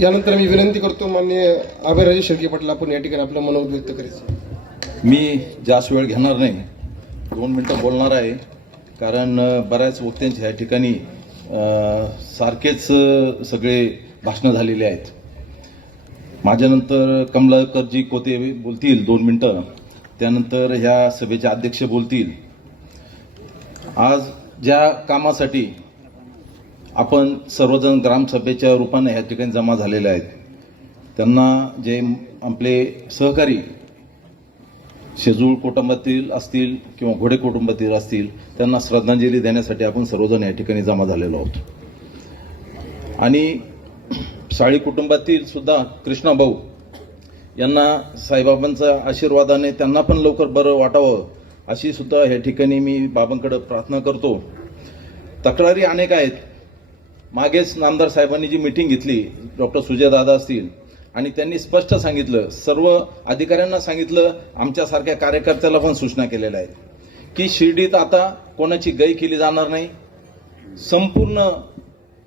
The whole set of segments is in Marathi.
यानंतर मी विनंती करतो मान्य अभयराजे शेळके पाटील आपण या ठिकाणी आपलं मनोगत व्यक्त करीत मी जास्त वेळ घेणार नाही. दोन मिनटं बोलणार आहे. कारण बऱ्याच वक्त्यांच्या या ठिकाणी सारखेच सगळे भाषणं झालेले आहेत. माझ्यानंतर कमलाकरजी कोते बोलतील दोन मिनटं. त्यानंतर ह्या सभेचे अध्यक्ष बोलतील. आज ज्या कामासाठी आपण सर्वजण ग्रामसभेच्या रूपाने ह्या ठिकाणी जमा झालेले आहेत. त्यांना जे आपले सहकारी शेजूळ कुटुंबातील असतील किंवा घोडे कुटुंबातील असतील त्यांना श्रद्धांजली देण्यासाठी आपण सर्वजण या ठिकाणी जमा झालेलो आहोत. आणि साळी कुटुंबातील सुद्धा कृष्णा भाऊ यांना साईबाबांच्या आशीर्वादाने त्यांना पण लवकर बरं वाटावं अशी सुद्धा या ठिकाणी मी बाबांकडे प्रार्थना करतो. तक्रारी अनेक आहेत. मागेच नामदार साहेबांनी जी मिटिंग घेतली डॉक्टर सुजयदादा असतील आणि त्यांनी स्पष्ट सांगितलं सर्व अधिकाऱ्यांना सांगितलं आमच्यासारख्या कार्यकर्त्याला पण सूचना केलेल्या आहेत. की शिर्डीत आता कोणाची गय केली जाणार नाही. संपूर्ण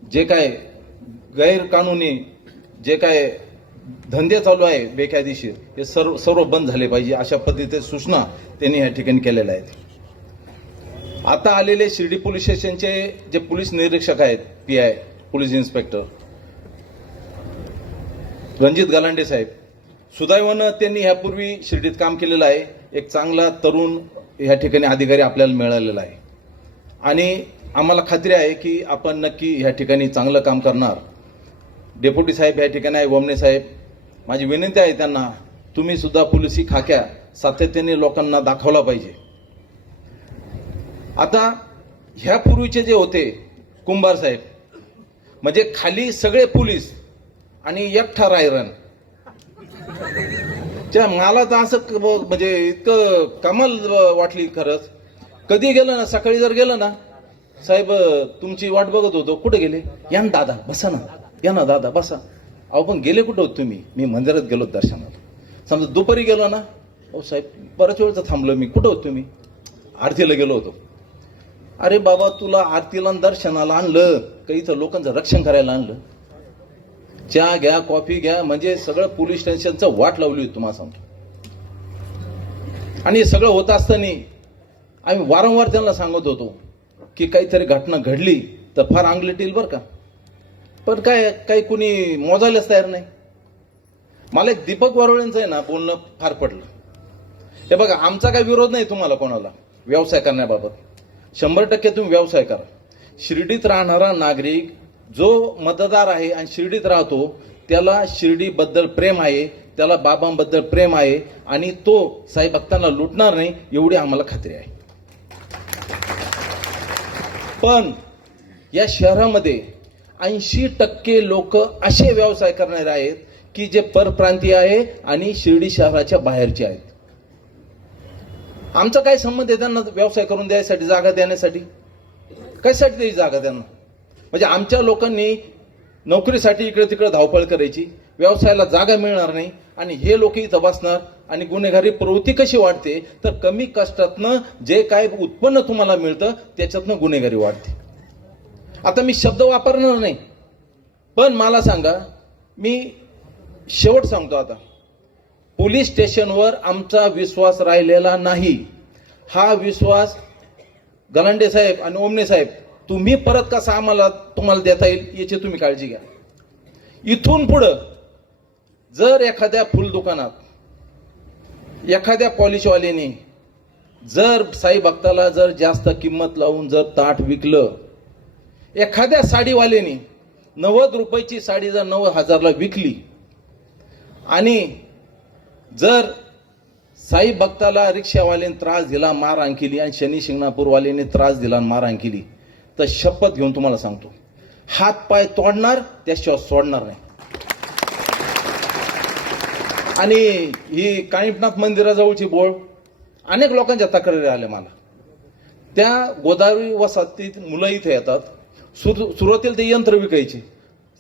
जे काय गैरकानूनी जे काय धंदे चालू आहे बेकायदेशीर हे सर्व सर्व बंद झाले पाहिजे अशा पद्धतीचे सूचना त्यांनी या ठिकाणी केलेल्या आहेत. आता आलेले शिर्डी पोलीस स्टेशनचे जे पोलीस निरीक्षक आहेत P I police inspector. Ranjit Galande साहेब सुदैवानं त्यांनी ह्यापूर्वी शिर्डीत काम केलेलं आहे. एक चांगला तरुण ह्या ठिकाणी अधिकारी आपल्याला मिळालेला आहे. आणि आम्हाला खात्री आहे की आपण नक्की ह्या ठिकाणी चांगलं काम करणार. डेप्युटी साहेब ह्या ठिकाणी आहे वमने साहेब. माझी विनंती आहे त्यांना तुम्ही सुद्धा पोलिसी खाक्या सातत्याने लोकांना दाखवला पाहिजे. आता ह्या पूर्वीचे जे होते कुंभार साहेब म्हणजे खाली सगळे पोलीस आणि एकठा रायरन. त्या मला तर असं ब- म्हणजे इतकं कमाल वाटली खरंच. कधी गेलं ना सकाळी जर गेलं ना साहेब तुमची वाट बघत होतो. कुठे गेले? या ना दादा बसा ना. या ना दादा बसा. अहो पण गेले कुठं होत तुम्ही? मी मंदिरात गेलो दर्शनात समजा दुपारी गेलो ना अहो साहेब बऱ्याच वेळचं थांबलो मी. कुठं होत तुम्ही? आरतीला गेलो होतो. अरे बाबा तुला आरतीला दर्शनाला आणलं का इथं लोकांचं रक्षण करायला आणलं? चहा घ्या कॉफी घ्या म्हणजे सगळं पोलीस स्टेशनचं वाट लावली होती तुम्हाला सांगतो. आणि हे सगळं होत असताना आम्ही वारंवार त्यांना सांगत होतो की काहीतरी घटना घडली तर फार अंगलट येईल बरं का. पण काय काही कुणी मोजायलाच तयार नाही. मला एक दीपक वारोळ्यांचं आहे ना बोलणं फार पडलं हे बघा आमचा काही विरोध नाही तुम्हाला कोणाला व्यवसाय करण्याबाबत. शंभर टक्के तुम्ही व्यवसाय करा. शिर्डीत राहणारा नागरिक जो मतदार आहे आणि शिर्डीत राहतो त्याला शिर्डीबद्दल प्रेम आहे त्याला बाबांबद्दल प्रेम आहे आणि तो साई भक्तांना लुटणार नाही एवढी आम्हाला खात्री आहे. पण या शहरामध्ये ऐंशी टक्के लोक असे व्यवसाय करणारे आहेत की जे परप्रांतीय आहे आणि शिर्डी शहराच्या बाहेरचे आहेत. आमचा काय संबंध आहे त्यांना? व्यवसाय करून द्यायसाठी जागा देण्यासाठी? कशासाठी द्यायची जागा त्यांना? म्हणजे आमच्या लोकांनी नोकरीसाठी इकडे तिकडे धावपळ करायची व्यवसायाला जागा मिळणार नाही आणि हे लोक इथं बसणार आणि गुन्हेगारी प्रवृत्ती कशी वाढते तर कमी कष्टातनं जे काय उत्पन्न तुम्हाला मिळतं त्याच्यातनं गुन्हेगारी वाढते. आता मी शब्द वापरणार नाही पण मला सांगा मी शेवट सांगतो आता. पोलीस स्टेशनवर आमचा विश्वास राहिलेला नाही. हा विश्वास गलांडे साहेब आणि ओमने साहेब तुम्ही परत कसा आम्हाला तुम्हाला देता येईल याची तुम्ही काळजी घ्या. इथून पुढं जर एखाद्या फुल दुकानात एखाद्या पॉलिशवाल्याने जर साई भक्ताला जर जास्त किंमत लावून जर ताट विकलं एखाद्या साडीवाल्याने नव्वद रुपयाची साडी जर नव्वद हजारला विकली आणि जर साई भक्ताला रिक्षावाल्याने त्रास दिला मारहाण केली आणि शनी शिंगणापूरवाल्याने त्रास दिला आणि मारहाण केली तर शपथ घेऊन तुम्हाला सांगतो हात पाय तोडणार त्याशिवाय सोडणार नाही. आणि ही काळीपनाथ मंदिराजवळची बोळ अनेक लोकांच्या तक्रारी आल्या मला. त्या गोदावरी वसाहतीत मुलं इथे येतात सुरू सुरुवातीला ते यंत्र विकायचे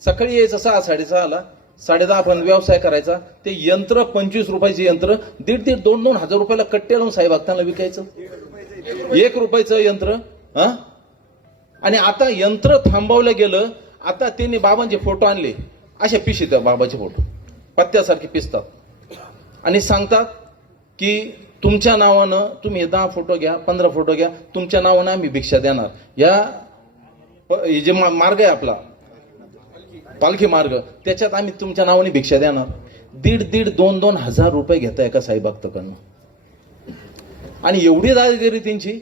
सकाळी यायचं सहा साडेसहाला साडेदहा पर्यंत व्यवसाय करायचा. ते यंत्र पंचवीस रुपयाचे यंत्र दीड दीड दोन दोन हजार रुपयाला कट्टे लावून साहेब भक्तांना विकायचं. एक रुपयाचं यंत्र हा? आणि आता यंत्र थांबवलं गेलं आता त्यांनी बाबांचे फोटो आणले. असे पिस येतात बाबाचे फोटो. पत्त्यासारखे पिसतात. आणि सांगतात की तुमच्या नावानं तुम्ही हे दहा फोटो घ्या पंधरा फोटो घ्या तुमच्या नावानं आम्ही भिक्षा देणार. या जे मार्ग आहे आपला पालखी मार्ग. त्याच्यात आम्ही तुमच्या नावाने भिक्षा देणार. दीड दीड दोन दोन हजार रुपये घेताय का साई भक्तकडनं. आणि एवढी दादागिरी त्यांची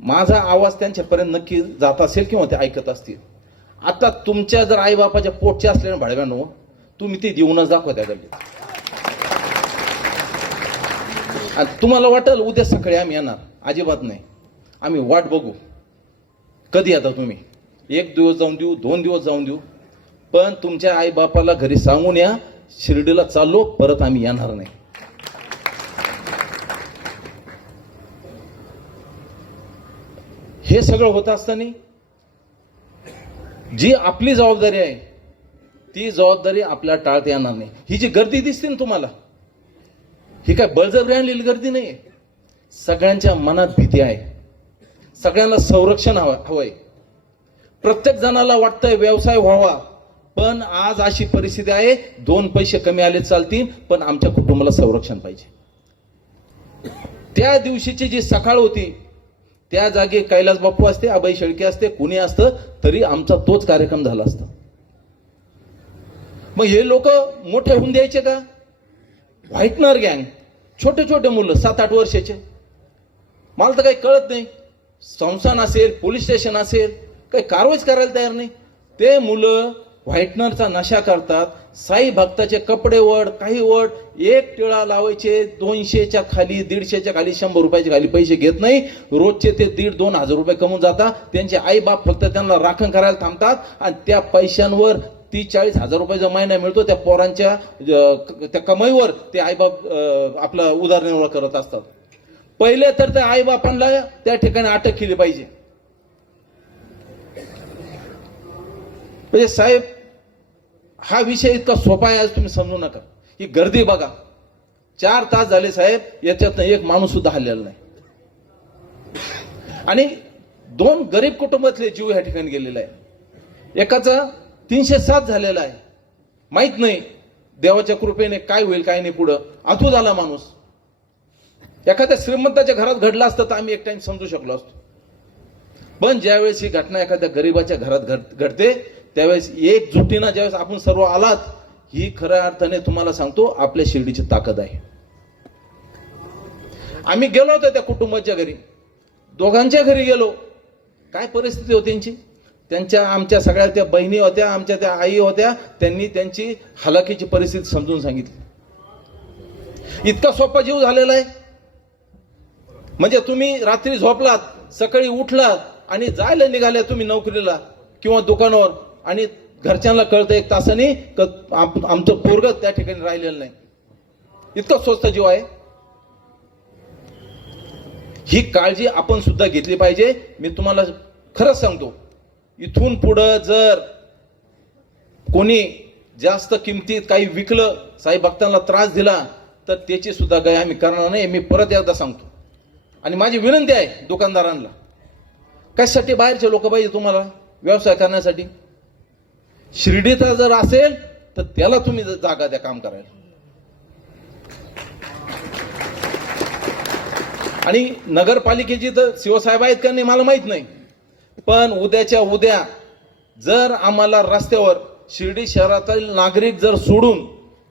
माझा आवाज त्यांच्यापर्यंत नक्की जात असेल किंवा ते ऐकत असतील. आता तुमच्या जर आईबापाच्या पोटचे असल्याने भाडव्यानो तुम्ही ते देऊनच दाखवा त्या गल्लीत. आणि तुम्हाला वाटेल उद्या सकाळी आम्ही येणार. अजिबात नाही. आम्ही वाट बघू. कधी येता तुम्ही? एक दिवस जाऊन देऊ दोन दिवस जाऊन देऊ. पण तुमच्या आई बापाला घरी सांगून या शिर्डीला चाललो परत आम्ही येणार नाही. हे सगळं होत असताना जी आपली जबाबदारी आहे ती जबाबदारी आपल्याला टाळता येणार नाही. ही जी गर्दी दिसते ना तुम्हाला ही काय बळजबरी आणलेली गर्दी नाही सगळ्यांच्या मनात भीती आहे. सगळ्यांना संरक्षण हवं हवंय. प्रत्येक जणाला वाटतंय व्यवसाय व्हावा. पण आज अशी परिस्थिती आहे दोन पैसे कमी आले चालतील पण आमच्या कुटुंबाला संरक्षण पाहिजे. त्या दिवशीची जी सकाळ होती त्या जागी कैलास बाप्पू असते अभय शेळके असते कुणी असतं तरी आमचा तोच कार्यक्रम झाला असता. मग हे लोक मोठे होऊन द्यायचे का? व्हाईटनर गँग छोटे छोटे मुलं सात आठ वर्षाचे. मला तर काही कळत नाही. संस्थान असेल पोलीस स्टेशन असेल काही कारवाईच करायला तयार नाही. ते मुलं व्हाईटनरचा नशा करतात साई भक्ताचे कपडे वड काही वड एक टिळा लावायचे दोनशेच्या खाली दीडशेच्या खाली शंभर रुपयाच्या खाली पैसे घेत नाही. रोजचे ते दीड दोन हजार रुपये कमवून जातात. त्यांचे आई बाप फक्त त्यांना राखण करायला थांबतात आणि त्या पैशांवर तीस चाळीस हजार रुपये जो महिना मिळतो. त्या पोरांच्या त्या कमाईवर ते आईबाप आपला उदारनिर्वाह करत असतात. पहिले तर त्या आईबापांना त्या ठिकाणी अटक केली पाहिजे. म्हणजे साहेब हा विषय इतका सोपा आहे आज तुम्ही समजू नका. ही गर्दी बघा. चार तास झाले साहेब याच्यातनं एक माणूस सुद्धा हल्लेला नाही. आणि दोन गरीब कुटुंबातले जीव या ठिकाणी गेलेला आहे. एकाचा तीनशे सात झालेला आहे. माहीत नाही देवाच्या कृपेने काय होईल काय नाही पुढं. आतू झाला माणूस. एखाद्या श्रीमंताच्या घरात घडला असतं तर आम्ही एक टाइम समजू शकलो असतो. पण ज्यावेळेस ही घटना एखाद्या गरीबाच्या घरात घड- घडते त्यावेळेस एकजुटीनं ज्यावेळेस आपण सर्व आलात ही खऱ्या अर्थाने तुम्हाला सांगतो आपल्या शिर्डीची ताकद आहे. आम्ही गेलो होतो त्या कुटुंबाच्या घरी. दोघांच्या घरी गेलो. काय परिस्थिती होती त्यांची? त्यांच्या आमच्या सगळ्या त्या बहिणी होत्या आमच्या त्या आई होत्या त्यांनी त्यांची हलाखीची परिस्थिती समजून सांगितली. इतका सोपा जीव झालेला आहे. म्हणजे तुम्ही रात्री झोपलात सकाळी उठलात आणि जायला निघाल्या तुम्ही नोकरीला किंवा दुकानावर. आणि घरच्यांना कळतं एक तासाने क आम- आमचं पोरग त्या ठिकाणी राहिलेलं नाही. इतका स्वस्त जीव आहे. ही काळजी आपण सुद्धा घेतली पाहिजे. मी तुम्हाला खरंच सांगतो इथून पुढं जर कोणी जास्त किमतीत काही विकलं साई भक्तांना त्रास दिला तर त्याची सुद्धा गाय आम्ही करणार नाही. मी परत एकदा सांगतो. आणि माझी विनंती आहे दुकानदारांना कशासाठी बाहेरचे लोक पाहिजे तुम्हाला? व्यवसाय करण्यासाठी? शिर्डीचा जर असेल तर त्याला तुम्ही जागा द्या काम करायला. आणि नगरपालिकेची तर शिवसाहेब आहेत का नाही मला माहीत नाही. पण उद्याच्या उद्या जर आम्हाला रस्त्यावर शिर्डी शहरातील नागरिक जर सोडून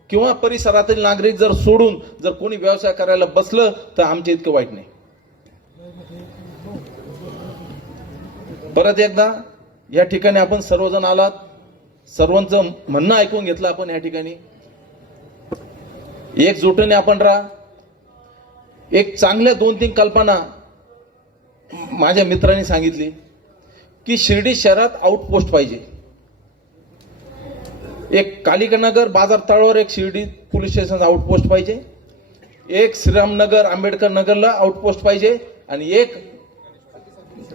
किंवा परिसरातील नागरिक जर सोडून जर कोणी व्यवसाय करायला बसलं तर आमच्या इतकं वाईट नाही. परत एकदा या ठिकाणी आपण सर्वजण आलात. सर्वांचं म्हणणं ऐकून घेतलं आपण या ठिकाणी. एकजुटीने आपण राहा. एक चांगल्या दोन तीन कल्पना माझ्या मित्रांनी सांगितली की शिर्डी शहरात आउटपोस्ट पाहिजे. एक कालिकानगर बाजार तळावर एक शिर्डी पोलीस स्टेशन आउटपोस्ट पाहिजे. एक श्रीरामनगर आंबेडकर नगरला आउटपोस्ट पाहिजे आणि एक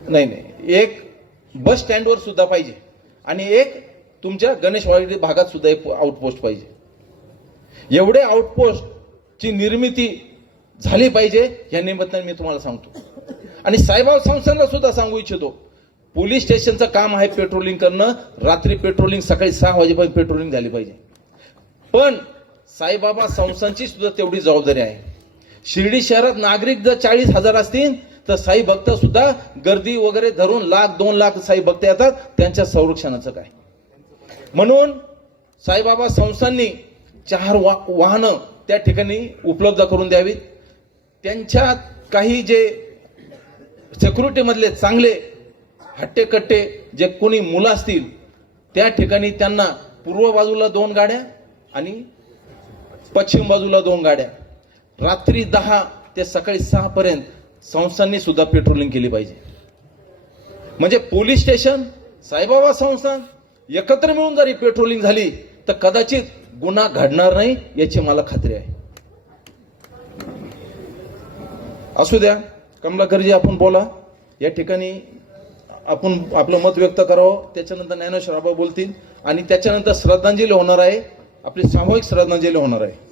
नाही नाही एक बस स्टँडवर सुद्धा पाहिजे. आणि एक तुमच्या गणेशवाडी भागात सुद्धा एक आउटपोस्ट पाहिजे. एवढे आउटपोस्टची निर्मिती झाली पाहिजे या निमित्ताने मी तुम्हाला सांगतो. आणि साईबाबा संस्थांना सुद्धा सांगू इच्छितो पोलीस स्टेशनचं काम आहे पेट्रोलिंग करणं रात्री पेट्रोलिंग सकाळी सहा वाजेपर्यंत पेट्रोलिंग झाली पाहिजे. पण साईबाबा संस्थांची सुद्धा तेवढी जबाबदारी आहे. शिर्डी शहरात नागरिक जर चाळीस हजार असतील तर साई भक्त सुद्धा गर्दी वगैरे धरून लाख दोन लाख साई भक्त येतात त्यांच्या संरक्षणाचं काय? म्हणून साईबाबा संस्थांनी चार वा वाहनं त्या ठिकाणी उपलब्ध करून द्यावीत. त्यांच्या काही जे सेक्युरिटीमधले चांगले हट्टेकट्टे जे कोणी मुलं असतील त्या ठिकाणी त्यांना पूर्व बाजूला दोन गाड्या आणि पश्चिम बाजूला दोन गाड्या. रात्री दहा ते सकाळी सहापर्यंत संस्थांनी सुद्धा पेट्रोलिंग केली पाहिजे. म्हणजे पोलीस स्टेशन साईबाबा संस्थान एकत्र मिळून जरी पेट्रोलिंग झाली तर कदाचित गुन्हा घडणार नाही याची मला खात्री आहे. असू द्या कमलाकरजी आपण बोला. या ठिकाणी आपण आपलं मत व्यक्त करावं. त्याच्यानंतर ज्ञानेश्वर आबा बोलतील. आणि त्याच्यानंतर श्रद्धांजली होणार आहे. आपली सामूहिक श्रद्धांजली होणार आहे.